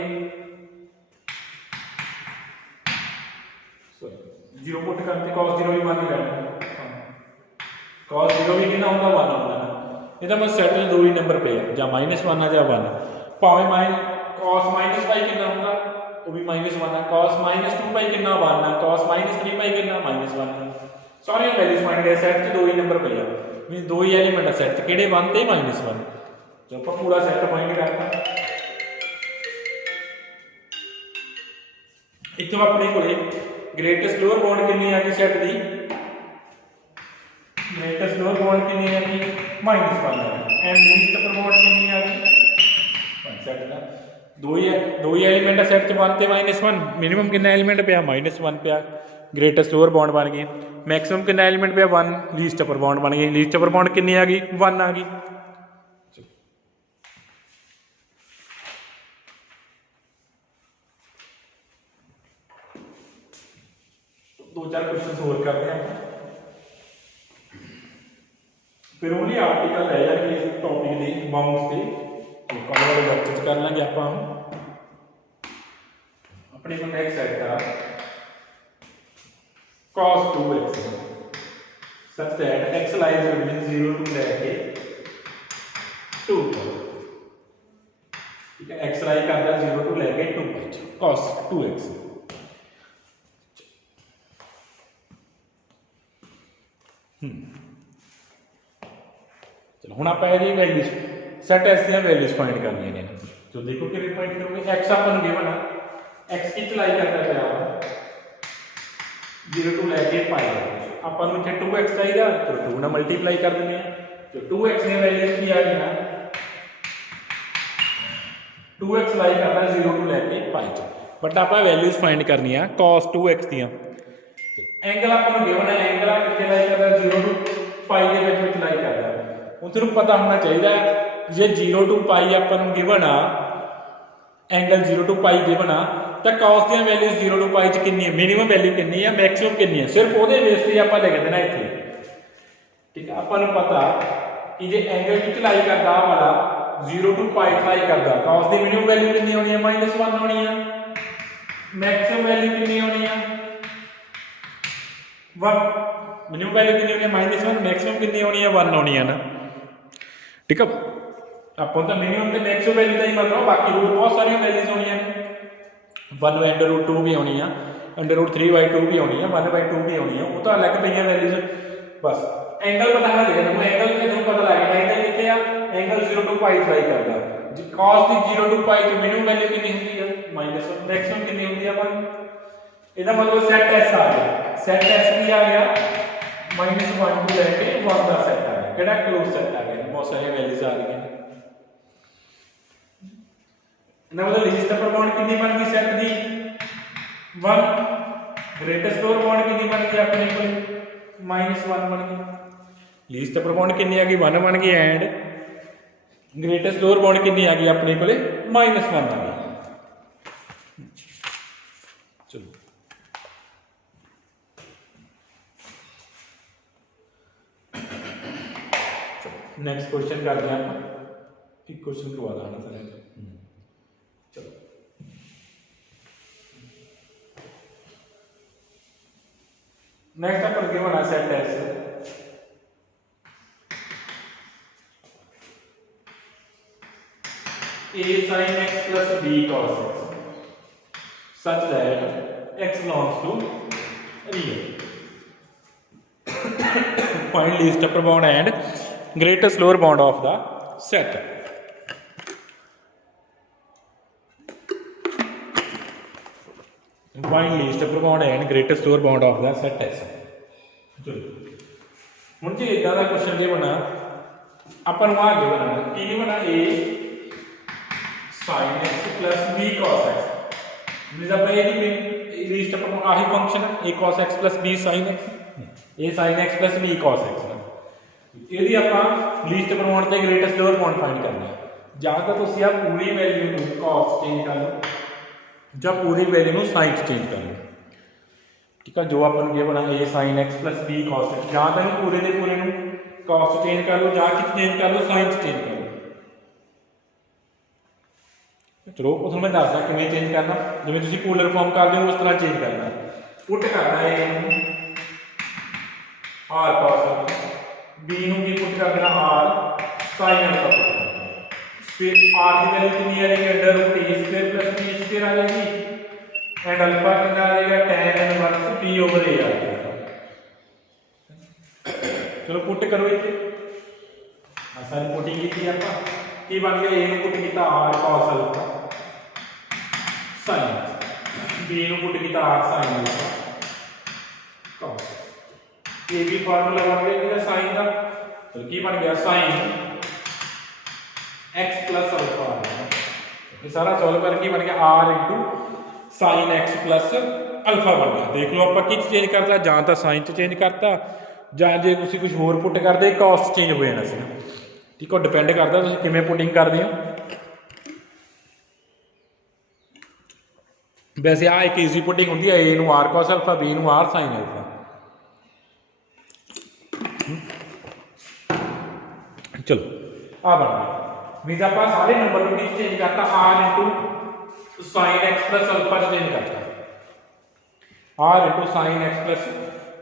0 ਪੁੱਟ ਕਰਤੇ cos 0 ਵੀ 1 ਹੀ ਰਹਿਣਾ cos 0 ਵੀ ਕਿੰਨਾ ਹੁੰਦਾ 1 ਹੁੰਦਾ ਨਾ ਇਹਦਾ ਮਤਲਬ ਸੈੱਟ ਦੇ ਦੋ ਹੀ ਨੰਬਰ ਪਏ ਆ ਜਾਂ -1 ਆ ਜਾਂ 1 ਭਾਵੇਂ cos -pi ਕਿੰਨਾ ਹੁੰਦਾ ਉਹ ਵੀ -1 ਆ cos -2 pi ਕਿੰਨਾ 1 ਆ cos -3 pi ਕਿੰਨਾ -1 ਸਾਰੀਆਂ ਵੈਲਿਊਜ਼ ਮਾਈਨਸ ਹੈ ਸੈੱਟ 'ਚ ਦੋ ਹੀ ਨੰਬਰ ਪਏ ਆ ਮੀਨਸ ਦੋ ਹੀ ਐਲੀਮੈਂਟ ਆ ਸੈੱਟ 'ਚ ਕਿਹੜੇ 1 ਤੇ -1 ਜੋ ਆਪਾਂ ਪੂਰਾ ਸੈੱਟ ਫਾਈਂਡ ਕਰਤਾ ਇੱਥੋਂ ਆਪਣੇ ਕੋਲੇ ਗ੍ਰੇਟੈਸਟ ਲੋਅਰ ਬਾਉਂਡ ਕਿੰਨੀ ਆ ਗਈ ਸੈੱਟ ਦੀ ਗ੍ਰੇਟੈਸਟ ਲੋਅਰ ਬਾਉਂਡ ਕਿੰਨੀ ਆ ਗਈ -1 ਐਂਡ ਲੀਸਟ ਅਪਰ ਬਾਉਂਡ ਕਿੰਨੀ ਆ ਗਈ ਸੈੱਟ ਦਾ दो ही एलीमेंट है सैट च 1 ते -1 मिनिमम कितना एलीमेंट पिया -1 पिया ग्रेटेस्ट लोअर बाउंड बन गई मैक्सिमम कितना एलीमेंट पिया 1 लीस्ट अपर बाउंड बन गई लीस्ट अपर बाउंड कितनी आ गई 1 आ गई। दो चार क्वेश्चन होर करते हैं फिर ओनली आर्टिकल रह जाएगी इस टॉपिक के बाउंड्स से कल वाले लेक्चर च कर लेंगे आप अपने को नेक्स्ट सेट का cos 2x such that x lies between 0 to लेके 2 ठीक है x लाई करता है 0 to लेके 2 cos 2x चलो हम आप वैल्यूज सैट एस वैल्यूज फाइंड करनी है जो देखो कि फाइंड करोगे x अपन गिवन है x की चलाई करता है 0 टू लेके पाई अपन नु 2x चाहिए तो 2 ना मल्टीप्लाई कर देंगे जो 2x ने वैल्यूज की आ गई ना 2x लाई करना 0 टू लेके पाई बट आप वैल्यूज फाइंड करनी है cos 2x दी एंगल अपन गिवन है एंगल कितने लाई करता है 0 टू पाई के बीच लाई करता है उनको पता होना चाहिए जे 0 टू पाई अपन गिवन आ एंगल 0 टू पाई गिवन आ तो cos दी वैल्यूज 0 टू पाई च कितनी है मिनिमम वैल्यू कितनी है मैक्सिमम कितनी है सिर्फ वो बेस से आप लिख देना इतने ठीक है अपन पता कि जे एंगल की चलाई करता वाला 0 टू पाई चलाई करता cos दी मिनिमम वैल्यू कितनी होनी है -1 होनी है मैक्सिमम वैल्यू कितनी होनी है 1 मिनिमम वैल्यू कितनी होनी है -1 मैक्सिमम कितनी होनी है 1 होनी है ना ठीक है अपन तो मिनिमम ते मैक्सिमम वैल्यू का ही मतलब बाकी रूट बहुत सारी वैल्यूज होनी है 1/√2 भी होनी है √3/2 भी होनी है 1/2 भी होनी है वो तो अलग पे वैल्यूज बस एंगल बताना चाहिए तुमको एंगल के तुम पता लगे एंगल कितने आ एंगल 0 टू पाई ट्राई करता है cos दी 0 टू पाई की मिनिमम वैल्यू कितनी होती है -1 मैक्सिमम कितनी होती है अपन ਇਹਦਾ मतलब सेट s आ गया सेट s भी आ गया -1 टू लेके 1 का सेट आ गया केड़ा क्लोज सेट आ गया बहुत सारी वैल्यूज आ रही हैं ना मतलब लीस्ट अपर बाउंड कितनी बन गई सेट दी 1 ग्रेटेस्ट लोअर बाउंड कितनी बन गई अपने को -1 बन गई लीस्ट अपर बाउंड कितनी आ गई 1 बन गई एंड ग्रेटेस्ट लोअर बाउंड कितनी आ गई अपने को -1 आ गई चलो नेक्स्ट क्वेश्चन करते हैं आप एक क्वेश्चन करवा देना सर चलो नेक्स्ट अपन गिवन है set S a sin x plus b cos x such that x belongs to real find least upper bound and greatest lower bound of the set find least upper bound and greatest lower bound of the set S ਹੁਣ ਜੇ ਇਦਾਂ ਦਾ question ਜੇ ਬਣਾ ਆਪਾਂ ਨੂੰ ਆ ਕੇ ਬਣਾਉਣਾ ਕੀ ਬਣਾ a sin x plus b cos x ਜਿਸ ਆਪਾਂ ਇਹਦੀ ਲੀਸਟ ਆਪਾਂ ਨੂੰ ਆਹੀ function a cos x plus b sin x a sin x plus b cos x ਇਹਦੀ ਆਪਾਂ ਲੀਸਟ ਬਣਾਉਣ ਤੇ ਗ੍ਰੇਟੈਸਟ ਲੋਅਰ ਬਾਉਂਡ ਫਾਈਂਡ ਕਰਨਾ ਹੈ ਜਾਂ ਤਾਂ ਤੁਸੀਂ ਆ ਪੂਰੀ ਵੈਲਿਊ ਨੂੰ cos ਚੇਂਜ ਕਰ ਲਓ ਜਾਂ ਪੂਰੀ ਵੈਲਿਊ ਨੂੰ sin ਚੇਂਜ ਕਰ ਲਓ ठीक है जो अपन ये बना a sin x plus b cos x ਜਾਂ ਤਾਂ ਪੂਰੇ ਦੇ ਪੂਰੇ ਨੂੰ cos ਚੇਂਜ ਕਰ ਲਓ ਜਾਂ ਕਿ ਚੇਂਜ ਕਰ ਲਓ sin ਚੇਂਜ ਕਰ ਲਓ ਚਲੋ ਉਹ ਤੁਹਾਨੂੰ ਮੈਂ ਦੱਸਦਾ ਕਿਵੇਂ ਚੇਂਜ ਕਰਨਾ ਜਿਵੇਂ ਤੁਸੀਂ ਪੋਲਰ ਫਾਰਮ ਕਰਦੇ ਹੋ ਉਸ ਤਰ੍ਹਾਂ ਚੇਂਜ ਕਰਨਾ ਪੁੱਟ ਕਰਨਾ ਹੈ r cos b ਨੂੰ ਕੀ ਪੁੱਟ ਕਰ ਦੇਣਾ r sin alpha फिर r की वैल्यू कितनी आ जाएगी √t² + t² आ जाएगी एंड अल्फा कितना आ जाएगा tan inverse p over a आ जाएगा चलो पुट करो इसे आसान पुटिंग की आपा की बन गया a ਨੂੰ पुट ਕੀਤਾ r cos alpha sin b ਨੂੰ पुट ਕੀਤਾ r sin alpha cos a भी फार्मूला बन गया sin का तो की बन गया sin x plus alpha ये सारा सॉल्व करके बन गया R into sine x plus alpha बन गया। देख लो आप कि चेंज करता जां तो साइन च चेंज करता जां जे तुसीं कुछ होर पुट करते कॉस्ट चेंज हो जाना सी। ठीक है, डिपेंड करता तुसीं किवें पुटिंग करदे हो। वैसे आ एक ईजी पुटिंग होंदी है, ए नूं आर कॉस अल्फा, बी नूं आर साइन अल्फा। चलो आ बन गया मीनस आप सारे नंबर को चेंज करता R into sine x plus alpha change करता, R into sine x plus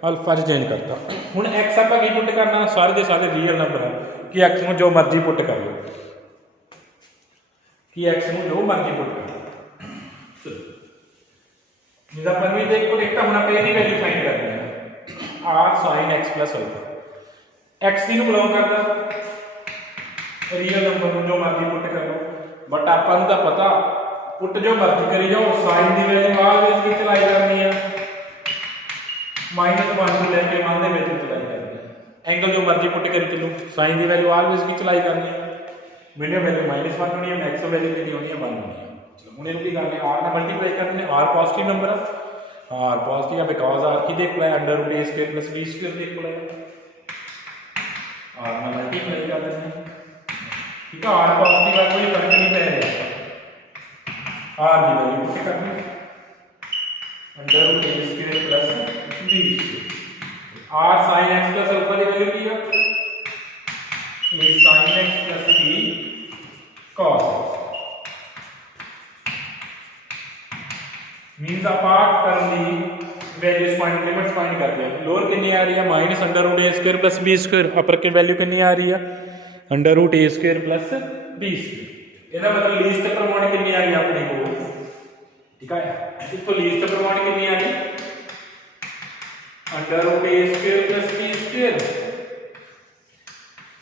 alpha change करता। हुण एक्स आप की पुट करना, सारे के सारे रियल नंबर है कि एक्स में जो मर्जी पुट कर लो, कि एक्स में जो मर्जी पुट कर लो। एक होना पे वैल्यू फाइंड करनी है R sine x plus alpha. X की बिलोंग करता रियल नंबर जो मर्जी पुट कर लो, बट आपां नूं तां पता पुट जो मर्जी करी जाओ साइन की वैल्यू ऑलवेज की चलाई करनी है -1 को लेके 1 दे विच चलाई करनी है। एंगल जो मर्जी पुट करी चलो साइन की वैल्यू ऑलवेज की चलाई करनी है। मीडियम वैल्यू -1 होनी है, मैक्सिमम वैल्यू कितनी होनी है 1 होनी है। चलो हुण इहनूं की करनी आर नाल मल्टीप्लाई करनी है, आर पॉजिटिव नंबर है, आर पॉजिटिव है बिकॉज आर की दे इक्वल है under root A square plus B square they equal है, आर नाल मल्टीप्लाई कर देते हैं। ठीक है, आर पॉजिटिव का कोई फर्क नहीं पै रहा, आर की वैल्यू पुट करनी under root A square plus B square. R sine x plus alpha की वैल्यू की है A sine x plus B cos x. Means अपार्ट करनी वैल्यूज फाइंड लिमिट्स फाइंड करते हैं। लोअर कितनी आ रही है minus under root A square plus B square, upper की वैल्यू कितनी आ रही है under root A square plus B square. इसका मतलब लीस्ट प्रमाण कितनी आ रही है अपने को। ठीक है, इतो लीस्ट प्रमाण कितनी आ रही under root A square plus B square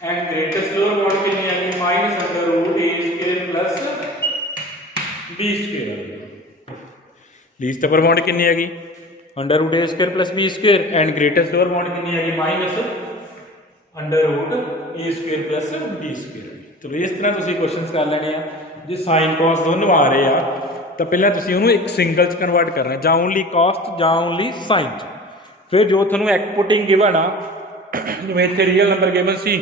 and greatest lower प्रमाण कितनी आ रही minus under root A square plus B square. Least प्रमाण कितनी आ गई under root A square plus B square and greatest lower प्रमाण कितनी आ गई minus under root A square plus B square. चलो इस तरह तुसीं क्वेश्चंस कर लेने आ। जे साइन कॉस दोनों आ रहे आ तो पहले तुसीं उहनूं एक सिंगल च कन्वर्ट करना, जां ओनली कॉस्ट जां ओनली साइन च। फिर जो तुहानूं एक पुटिंग गिवन आ जिवें इत्थे रियल नंबर गिवन सी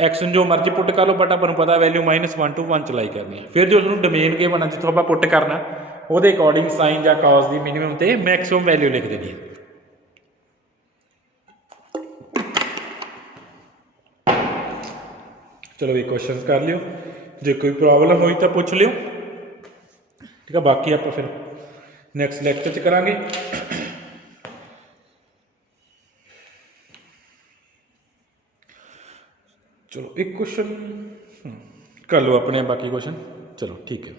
एक्स जो मर्जी पुट कर लो, बट आपां नूं पता वैल्यू -1 to 1 चलाई करनी है। फिर जो तुहानूं डोमेन गिवन आ जिੱਥੋਂ ਆਪਾਂ पुट करना ਉਹਦੇ अकॉर्डिंग साइन जां कॉस की मिनिमम ते मैक्सिमम वैल्यू लिख देनी है। चलो भी क्वेश्चन कर लियो, जो कोई प्रॉब्लम हुई तो पूछ लियो। ठीक है, बाकी आप फिर नैक्सट लैक्चर करांगे। चलो एक क्वेश्चन कर लो अपने, बाकी क्वेश्चन चलो ठीक है।